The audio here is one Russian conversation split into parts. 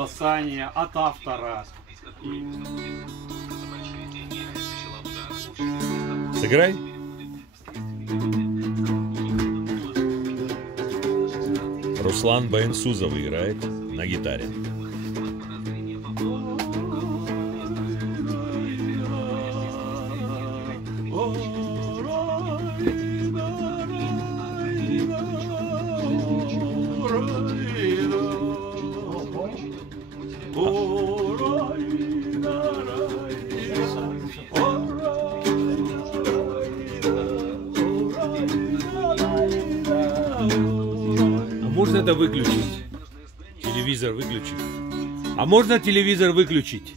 Сани от автора. Сыграй. Руслан Баинсузов играет на гитаре. Можно это выключить? Телевизор выключить. А можно телевизор выключить?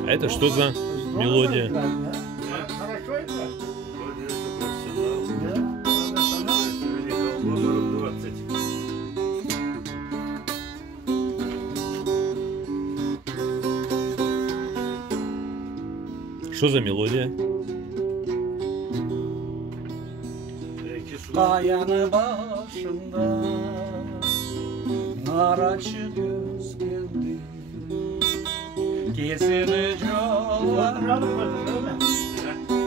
А это что за мелодия? Что за мелодия? Kayanı başında naraçı göz geldi. Kesini yollar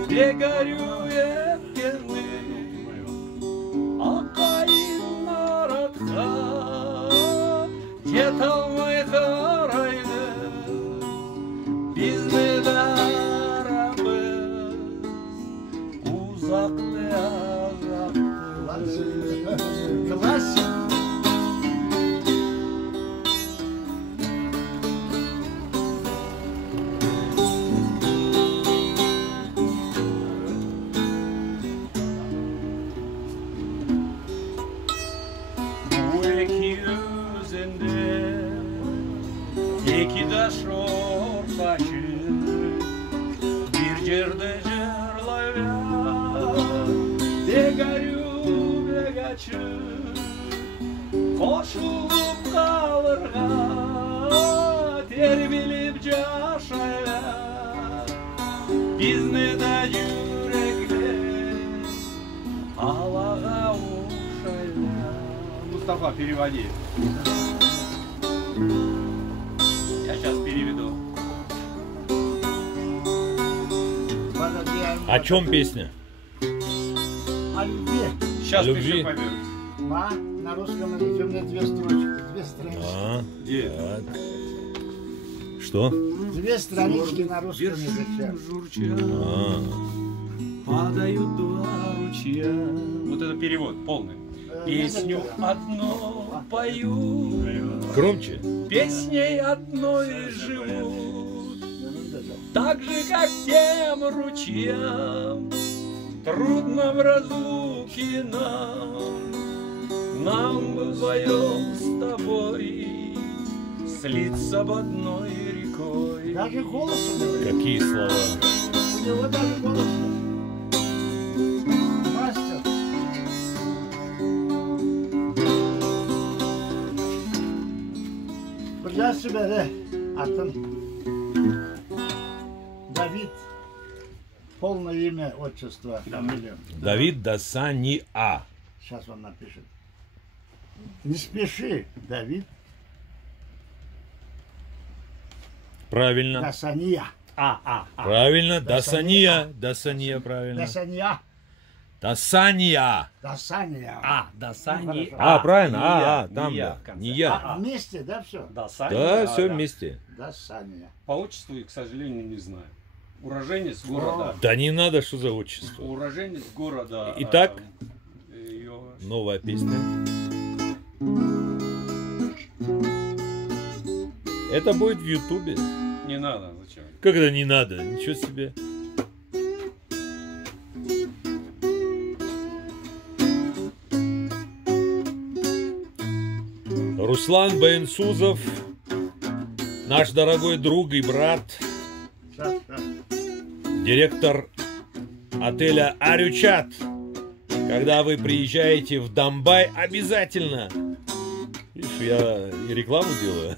Begaryu etkenli Akayın aratka Yetalmay karaydı Biz ne darabız Uzaktı Klasik. Bu iki yüzünde iki taş ortaşı bir yerde cırlayar Degaryu Koşulup kalırga ter bilip yaşayar Biz ne de yürekler Allah'a uşaylar Mustafa, переводи. Я сейчас переведу. О чем песня? О любви. Сейчас Любви. еще поймем. На русском языке у меня две строчки, две странички. Так. Что? Две странички на русском языке. Падают два ручья. Вот это перевод полный. Песню одну пою. Громче. Песней одной живут. Так же, как тем ручьям. Трудно в разлуке нам вдвоем с тобой слиться в одной рекой. Даже голос у него. Какие слова? У него даже голос. Мастер. Для себя, да? Атын. Давид. Полное имя, отчество, фамилия. Давид Дасания. Сейчас он напишет. Не спеши, Давид. Правильно. Дасания. Правильно. Дасания. Дасания, правильно. Дасания. Дасания. Дасания. Дасани. Правильно. Там, да. Не я. Вместе, да, все? Дасани. Да, все вместе. Дасания. По отчеству, и, к сожалению, не знаю. Уроженец города. Да не надо, что за отчество. Уроженец города. Итак, ее... новая песня. Это будет в Ютубе. Не надо, зачем? Как это не надо? Ничего себе. Руслан Баенсузов, наш дорогой друг и брат, директор отеля Арючат. Когда вы приезжаете в Домбай, обязательно, видишь, я и рекламу делаю,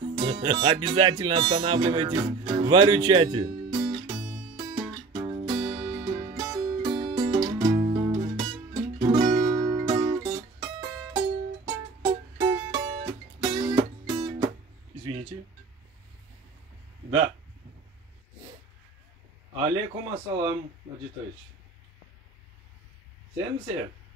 обязательно останавливайтесь в Арючате. Извините. Да. Алейкум ассалам, Аджитович. Всем.